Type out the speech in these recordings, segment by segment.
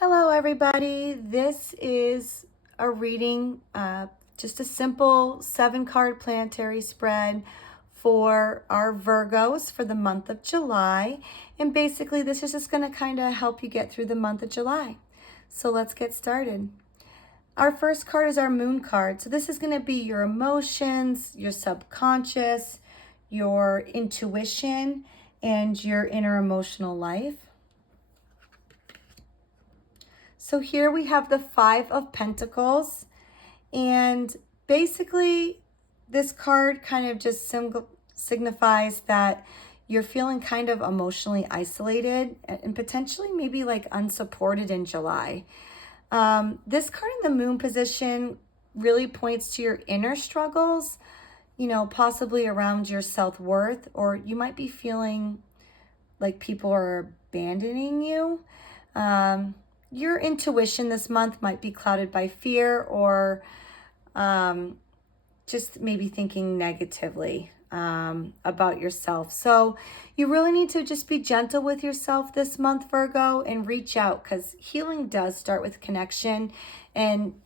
Hello, everybody. This is a reading, just a simple 7 card planetary spread for our Virgos for the month of July. And basically, this is just going to kind of help you get through the month of July. So let's get started. Our first card is our Moon card. So this is going to be your emotions, your subconscious, your intuition, and your inner emotional life. So here we have the 5 of Pentacles, and basically this card kind of just signifies that you're feeling kind of emotionally isolated and potentially maybe like unsupported in July. This card in the Moon position really points to your inner struggles, possibly around your self-worth, or you might be feeling like people are abandoning you. Your intuition this month might be clouded by fear or just maybe thinking negatively about yourself. So you really need to just be gentle with yourself this month, Virgo, and reach out, because healing does start with connection. And,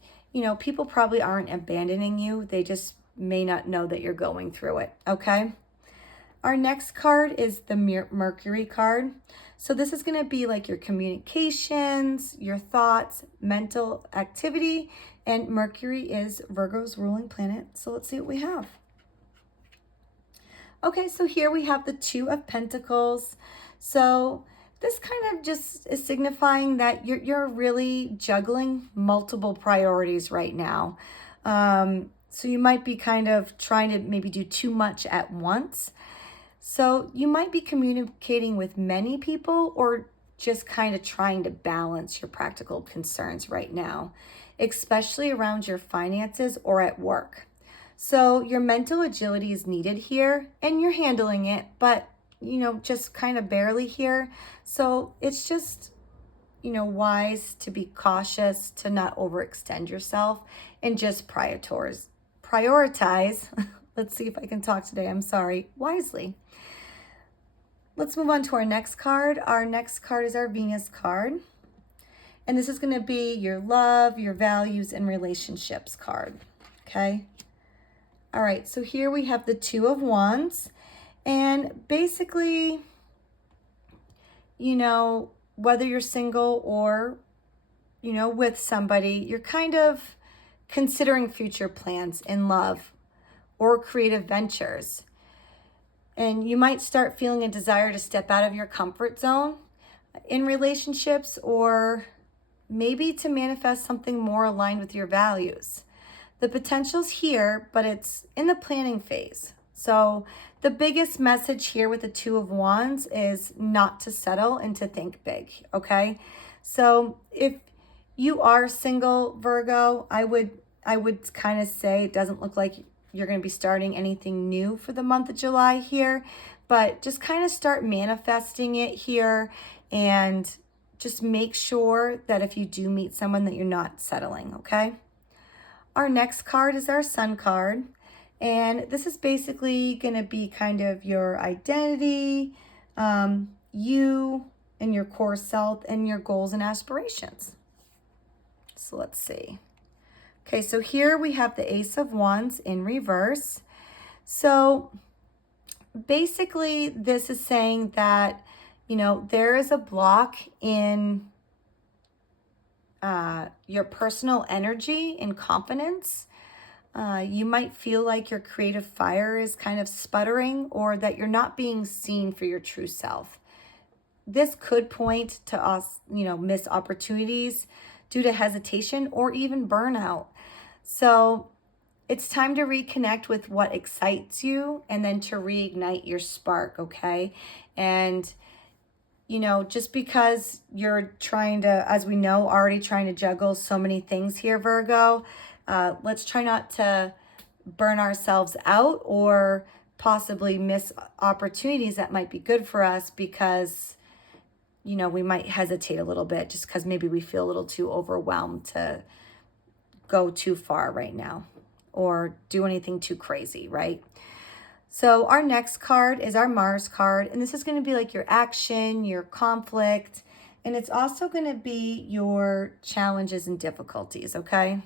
people probably aren't abandoning you. They just may not know that you're going through it, okay? Our next card is the Mercury card. So this is going to be like your communications, your thoughts, mental activity, and Mercury is Virgo's ruling planet. So let's see what we have. Okay, so here we have the 2 of Pentacles. So this kind of just is signifying that you're really juggling multiple priorities right now. So you might be kind of trying to maybe do too much at once. So you might be communicating with many people or just kind of trying to balance your practical concerns right now, especially around your finances or at work. So your mental agility is needed here and you're handling it, but just kind of barely here. So it's just, wise to be cautious, to not overextend yourself and just prioritize. Let's see if I can talk today. I'm sorry. Wisely. Let's move on to our next card. Our next card is our Venus card. And this is going to be your love, your values, and relationships card. Okay. All right. So here we have the 2 of Wands. And basically, whether you're single or, with somebody, you're kind of considering future plans in love or creative ventures. And you might start feeling a desire to step out of your comfort zone in relationships, or maybe to manifest something more aligned with your values. The potential's here, but it's in the planning phase. So the biggest message here with the 2 of Wands is not to settle and to think big, okay? So if you are single, Virgo, I would kind of say it doesn't look like you're going to be starting anything new for the month of July here, but just kind of start manifesting it here and just make sure that if you do meet someone that you're not settling, okay? Our next card is our Sun card, and this is basically going to be kind of your identity, you and your core self and your goals and aspirations. So let's see. Okay, so here we have the Ace of Wands in reverse. So basically this is saying that, there is a block in your personal energy and confidence. You might feel like your creative fire is kind of sputtering, or that you're not being seen for your true self. This could point to us, missed opportunities due to hesitation or even burnout. So it's time to reconnect with what excites you and then to reignite your spark, okay? And, just because you're trying to, as we know, already trying to juggle so many things here, Virgo, let's try not to burn ourselves out or possibly miss opportunities that might be good for us, because we might hesitate a little bit just because maybe we feel a little too overwhelmed to go too far right now or do anything too crazy, right? So our next card is our Mars card, and this is going to be like your action, your conflict, And it's also going to be your challenges and difficulties, okay?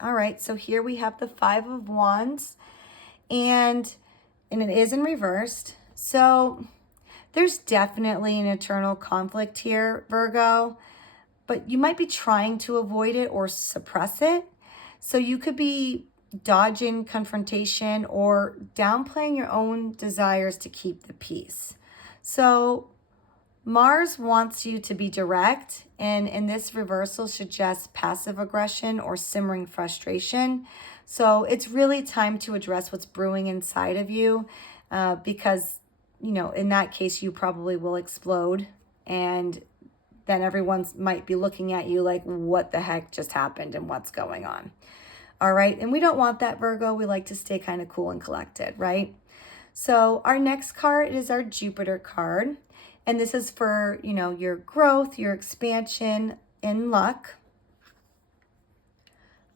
All right, so here we have the Five of Wands, and it is in reversed. So there's definitely an internal conflict here, Virgo, but you might be trying to avoid it or suppress it. So you could be dodging confrontation or downplaying your own desires to keep the peace. So Mars wants you to be direct, and in this reversal suggests passive aggression or simmering frustration. So it's really time to address what's brewing inside of you, because, you know, in that case, you probably will explode, and then everyone might be looking at you like, what the heck just happened and what's going on? All right, and we don't want that, Virgo. We like to stay kind of cool and collected, right? So our next card is our Jupiter card. And this is for, you know, your growth, your expansion in luck.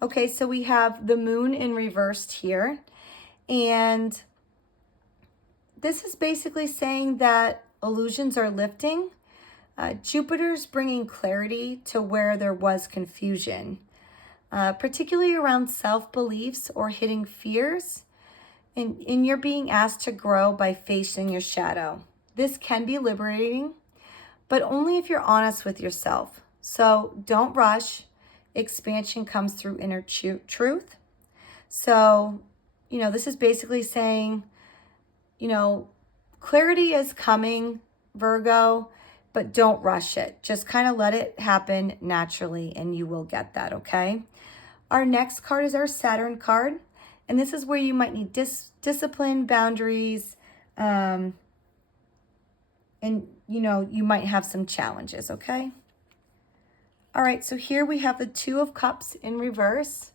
Okay, so we have the moon in reversed here. And this is basically saying that illusions are lifting. Jupiter's bringing clarity to where there was confusion, particularly around self-beliefs or hidden fears. And you're being asked to grow by facing your shadow. This can be liberating, but only if you're honest with yourself. So don't rush. Expansion comes through inner truth. So, you know, this is basically saying, you know, clarity is coming, Virgo, but don't rush it. Just kind of let it happen naturally and you will get that, okay? Our next card is our Saturn card. And this is where you might need discipline, boundaries, and, you know, you might have some challenges, okay? All right, so here we have the Two of Cups in reverse.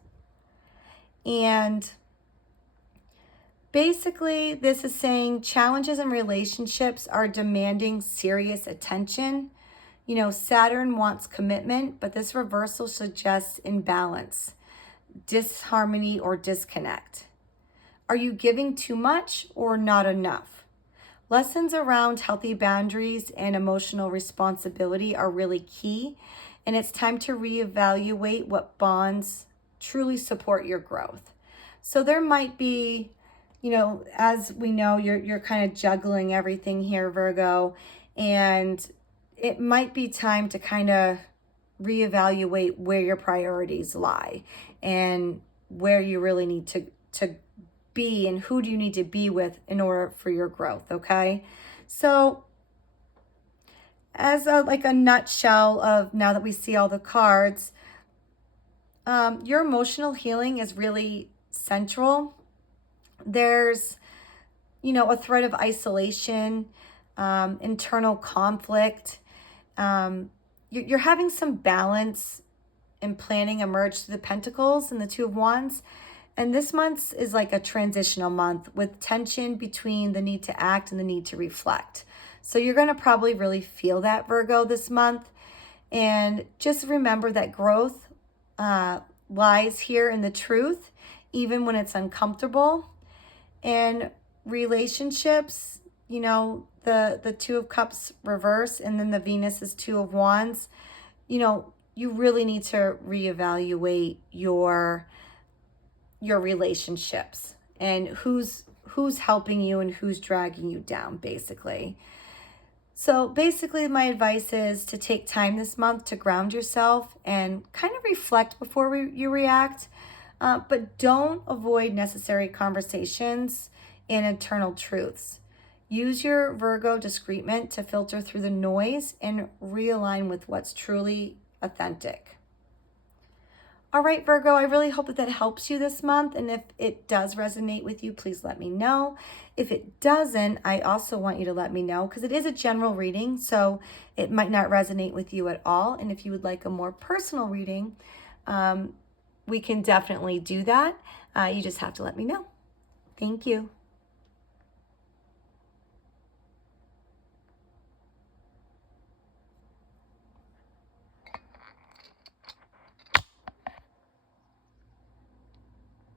And basically, this is saying challenges in relationships are demanding serious attention. You know, Saturn wants commitment, but this reversal suggests imbalance, disharmony, or disconnect. Are you giving too much or not enough? Lessons around healthy boundaries and emotional responsibility are really key, and it's time to reevaluate what bonds truly support your growth. So there might be, you know, as we know, you're kind of juggling everything here, Virgo, and it might be time to kind of reevaluate where your priorities lie and where you really need to be and who do you need to be with in order for your growth, okay? So as like a nutshell of now that we see all the cards, your emotional healing is really central. There's, you know, a threat of isolation, internal conflict. You're having some balance in planning emerge to the Pentacles and the Two of Wands. And this month is like a transitional month with tension between the need to act and the need to reflect. So you're going to probably really feel that, Virgo, this month. And just remember that growth lies here in the truth, even when it's uncomfortable. And relationships, you know, the Two of Cups reverse and then the Venus is Two of Wands. You know, you really need to reevaluate your relationships and who's helping you and who's dragging you down, basically. So basically my advice is to take time this month to ground yourself and kind of reflect before you react, but don't avoid necessary conversations and internal truths. Use your Virgo discernment to filter through the noise and realign with what's truly authentic. All right, Virgo, I really hope that helps you this month. And if it does resonate with you, please let me know. If it doesn't, I also want you to let me know because it is a general reading, so it might not resonate with you at all. And if you would like a more personal reading, we can definitely do that. You just have to let me know. Thank you.